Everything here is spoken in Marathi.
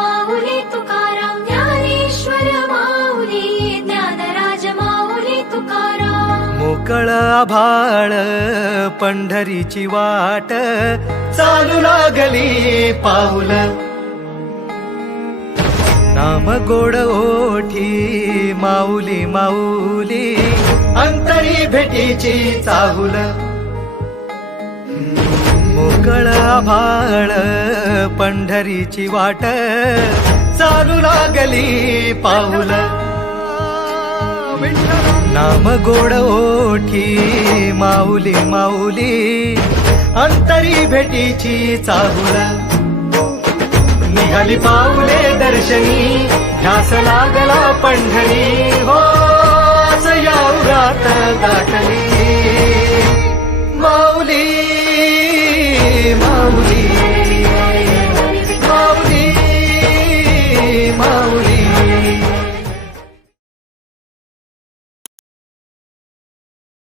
माऊली तुकाराम, ज्ञानेश्वर माऊली ज्ञानराज माऊली तुकाराम. मोकळ आभाळ पंढरीची वाट, चालू लागली पाऊल. नाम गोड ओठी माऊली माऊली, अंतरी भेटीची चाहुल. मोकळ आभाळ पंढरीची वाट, चालू लागली पाऊल. नाम गोड ओठी माऊली माऊली, अंतरी भेटीची चाहुल. निघाली पाऊले दर्शनी, ध्यास लागला पंढरी हो.